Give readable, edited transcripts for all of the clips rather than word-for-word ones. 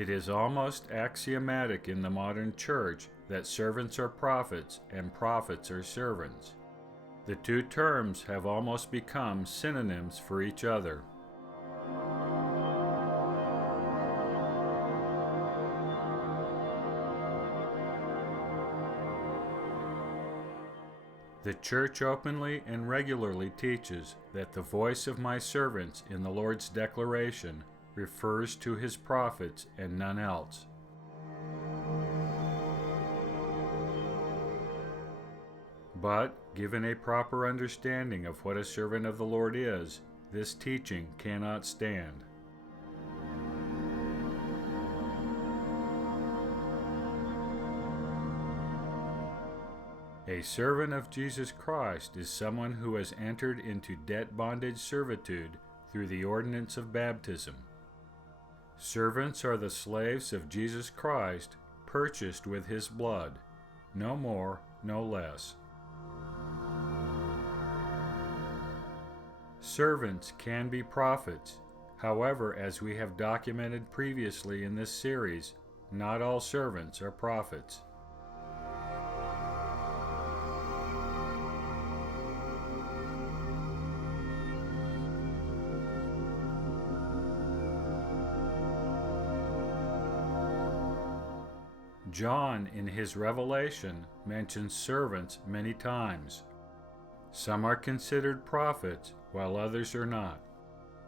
It is almost axiomatic in the modern church that servants are prophets and prophets are servants. The two terms have almost become synonyms for each other. The Church openly and regularly teaches that the voice of my servants in the Lord's declaration refers to his prophets and none else. But, given a proper understanding of what a servant of the Lord is, this teaching cannot stand. A servant of Jesus Christ is someone who has entered into debt bondage servitude through the ordinance of baptism. Servants are the slaves of Jesus Christ, purchased with his blood, no more, no less. Servants can be prophets. However, as we have documented previously in this series, not all servants are prophets. John, in his Revelation, mentions servants many times. Some are considered prophets, while others are not.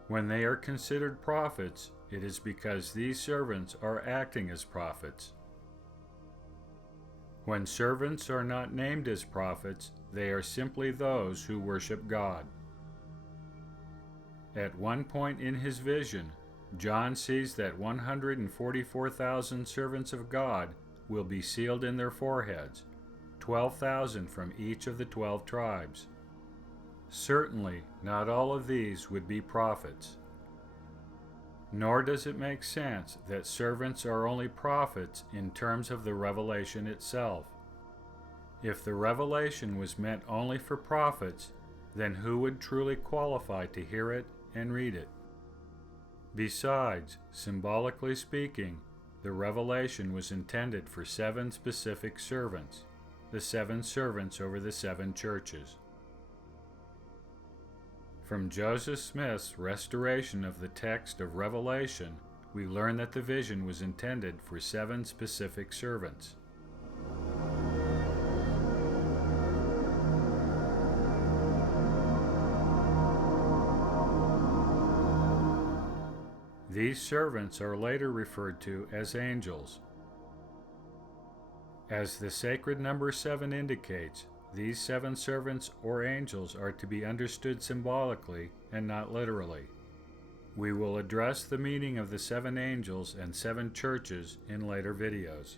When they are considered prophets, it is because these servants are acting as prophets. When servants are not named as prophets, they are simply those who worship God. At one point in his vision, John sees that 144,000 servants of God will be sealed in their foreheads, 12,000 from each of the 12 tribes. Certainly, not all of these would be prophets. Nor does it make sense that servants are only prophets in terms of the revelation itself. If the revelation was meant only for prophets, then who would truly qualify to hear it and read it? Besides, symbolically speaking, the revelation was intended for 7 specific servants, the 7 servants over the 7 churches. From Joseph Smith's restoration of the text of Revelation, we learn that the vision was intended for 7 specific servants. These servants are later referred to as angels. As the sacred number 7 indicates, these 7 servants or angels are to be understood symbolically and not literally. We will address the meaning of the 7 angels and 7 churches in later videos.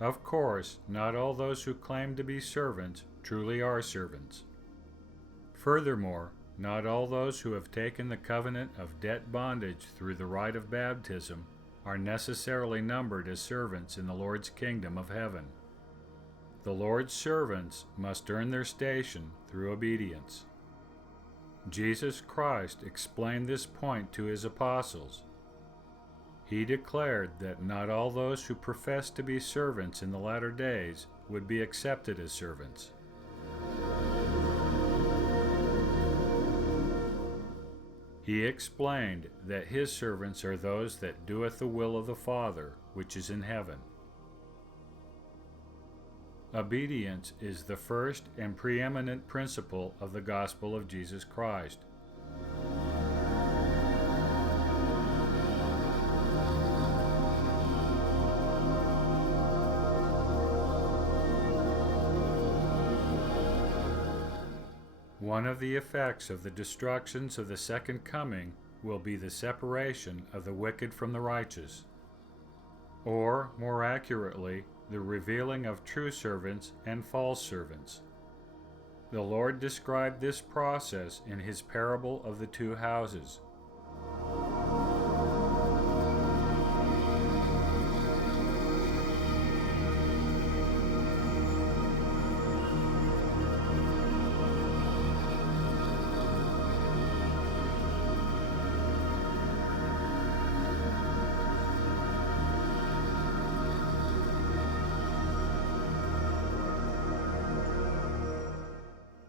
Of course, not all those who claim to be servants truly are servants. Furthermore, not all those who have taken the covenant of debt bondage through the rite of baptism are necessarily numbered as servants in the Lord's kingdom of heaven. The Lord's servants must earn their station through obedience. Jesus Christ explained this point to his apostles. He declared that not all those who profess to be servants in the latter days would be accepted as servants. He explained that his servants are those that doeth the will of the Father which is in heaven. Obedience is the first and preeminent principle of the gospel of Jesus Christ. One of the effects of the destructions of the second coming will be the separation of the wicked from the righteous, or, more accurately, the revealing of true servants and false servants. The Lord described this process in his parable of the 2 houses.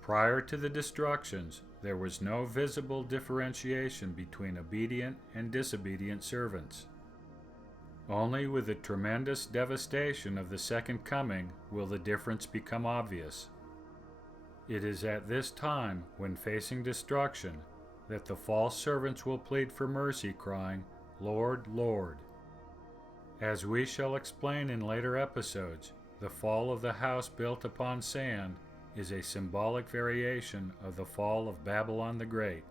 Prior to the destructions, there was no visible differentiation between obedient and disobedient servants. Only with the tremendous devastation of the second coming will the difference become obvious. It is at this time, when facing destruction, that the false servants will plead for mercy, crying, "Lord, Lord." As we shall explain in later episodes, the fall of the house built upon sand is a symbolic variation of the fall of Babylon the Great.